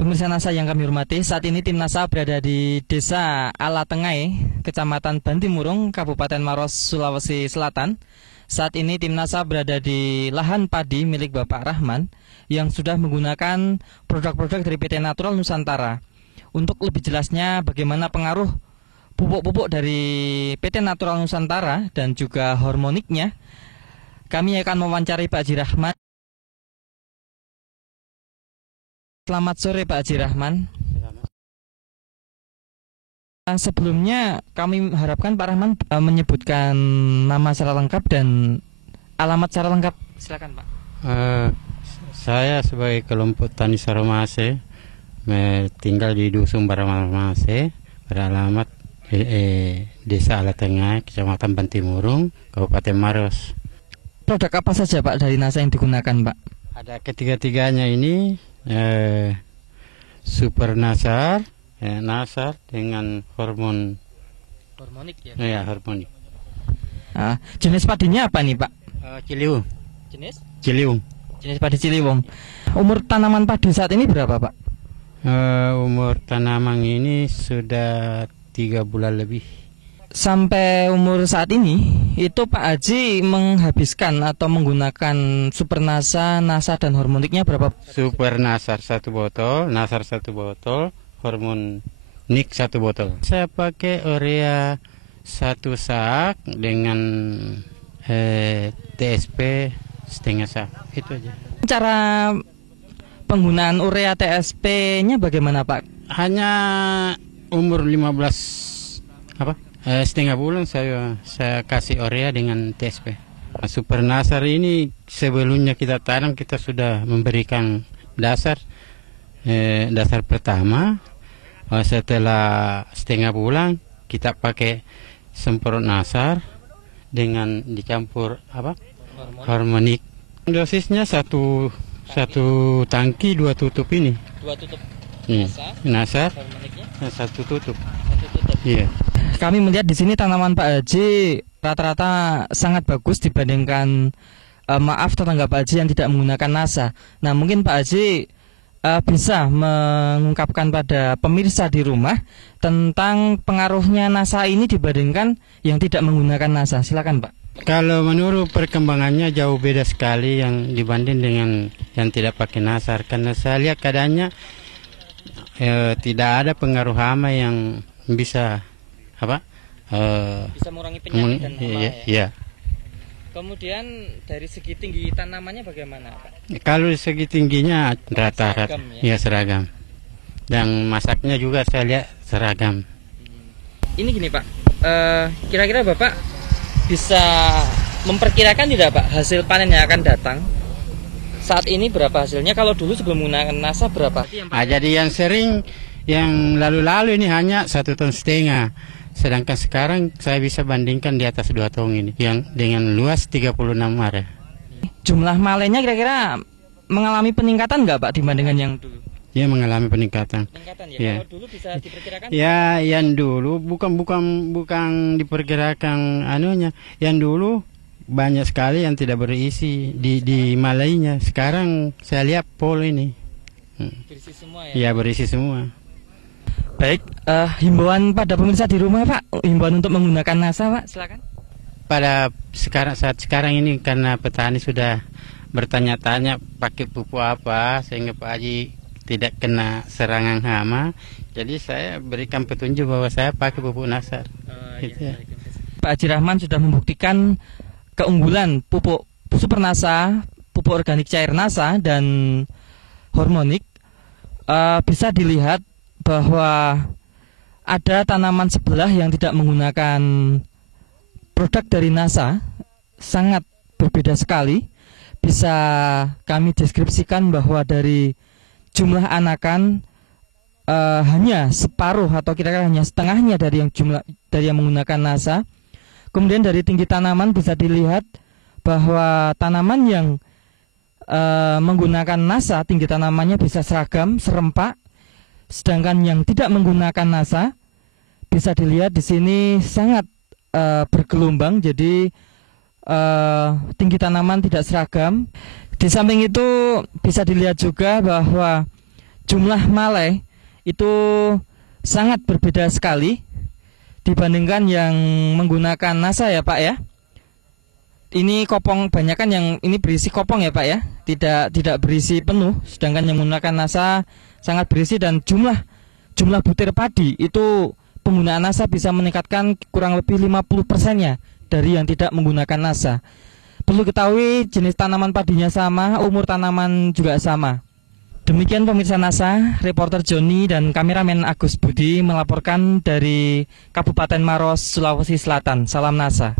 Pemirsa NASA yang kami hormati, saat ini tim NASA berada di Desa Alatengai, Kecamatan Bantimurung, Kabupaten Maros, Sulawesi Selatan. Saat ini tim NASA berada di lahan padi milik Bapak Rahman yang sudah menggunakan produk-produk dari PT Natural Nusantara. Untuk lebih jelasnya bagaimana pengaruh pupuk-pupuk dari PT Natural Nusantara dan juga hormoniknya, kami akan mewawancari Pak Haji Rahman. Selamat sore Pak Haji Rahman. Sebelumnya kami harapkan Pak Rahman menyebutkan nama secara lengkap dan alamat secara lengkap. Silakan Pak. Saya sebagai kelompok Tani Saromase tinggal di Dusun Baramase, beralamat Desa Alatengai, Kecamatan Bantimurung, Kabupaten Maros. Produk apa saja Pak dari NASA yang digunakan Pak? Ada ketiga-tiganya ini, Super Nasar, Nasar dengan Hormonik ya? Ya, hormonik. Jenis padinya apa nih Pak? Ciliwung. Jenis padi Ciliwung. Umur tanaman padi saat ini berapa Pak? Umur tanaman ini sudah 3 bulan lebih. Sampai umur saat ini, itu Pak Haji menghabiskan atau menggunakan Super Nasa, Nasa dan hormoniknya berapa? Super Nasar 1 botol, Nasar 1 botol, hormonik 1 botol. Saya pakai urea 1 sak dengan TSP setengah sak, itu aja. Cara penggunaan urea TSP-nya bagaimana Pak? Hanya umur 15 setengah bulan saya kasih urea dengan TSP. Super Nasar ini sebelumnya kita tanam kita sudah memberikan dasar pertama. Setelah setengah bulan kita pakai semprot Nasar dengan dicampur hormonik. Dosisnya satu tangki 2 tutup ini. 2 tutup Nasar, hormoniknya? 1 tutup. 1 tutup. Iya. Kami melihat di sini tanaman Pak Haji rata-rata sangat bagus dibandingkan tetangga Pak Haji yang tidak menggunakan NASA. Nah, mungkin Pak Haji bisa mengungkapkan pada pemirsa di rumah tentang pengaruhnya NASA ini dibandingkan yang tidak menggunakan NASA. Silakan Pak. Kalau menurut perkembangannya jauh beda sekali yang dibanding dengan yang tidak pakai Nasar. Karena saya lihat keadaannya tidak ada pengaruh hama yang bisa Bisa mengurangi penyakit dan hama ya. Kemudian dari segi tinggi tanamannya bagaimana Pak? Kalau dari segi tingginya rata-rata seragam. Dan masaknya juga saya lihat seragam. Ini gini Pak, kira-kira Bapak bisa memperkirakan tidak Pak hasil panen yang akan datang? Saat ini berapa hasilnya? Kalau dulu sebelum menggunakan NASA berapa? Jadi yang sering, yang lalu-lalu ini hanya 1,5 ton. Sedangkan sekarang saya bisa bandingkan di atas 2 ton ini, yang dengan luas 36 are. Jumlah malennya kira-kira mengalami peningkatan nggak Pak dibandingkan yang dulu? Ya, mengalami peningkatan. Ya. Kalau dulu bisa diperkirakan? Ya, yang dulu bukan diperkirakan anunya. Yang dulu banyak sekali yang tidak berisi di malainya. Sekarang saya lihat pol ini. Berisi semua ya? Ya, berisi semua. Baik, himbauan pada pemirsa di rumah Pak, himbauan untuk menggunakan NASA Pak, silakan. Pada saat sekarang ini karena petani sudah bertanya-tanya pakai pupuk apa sehingga Pak Haji tidak kena serangan hama, jadi saya berikan petunjuk bahwa saya pakai pupuk Nasar. Iya. Pak Haji Rahman sudah membuktikan keunggulan pupuk Super NASA, pupuk organik cair NASA dan hormonik. Bisa dilihat bahwa ada tanaman sebelah yang tidak menggunakan produk dari NASA, sangat berbeda sekali. Bisa kami deskripsikan bahwa dari jumlah anakan hanya separuh atau kira-kira hanya setengahnya dari yang menggunakan NASA. Kemudian dari tinggi tanaman bisa dilihat bahwa tanaman yang menggunakan NASA tinggi tanamannya bisa seragam, serempak. Sedangkan yang tidak menggunakan NASA bisa dilihat di sini sangat bergelombang, jadi tinggi tanaman tidak seragam. Di samping itu bisa dilihat juga bahwa jumlah malai itu sangat berbeda sekali dibandingkan yang menggunakan NASA ya Pak ya. Ini kopong banyakan yang ini berisi kopong ya Pak ya, tidak berisi penuh, sedangkan yang menggunakan NASA sangat berisi, dan jumlah butir padi itu penggunaan NASA bisa meningkatkan kurang lebih 50%-nya dari yang tidak menggunakan NASA. Perlu ketahui jenis tanaman padinya sama, umur tanaman juga sama. Demikian pemirsa NASA, reporter Joni dan kameramen Agus Budi melaporkan dari Kabupaten Maros, Sulawesi Selatan. Salam NASA.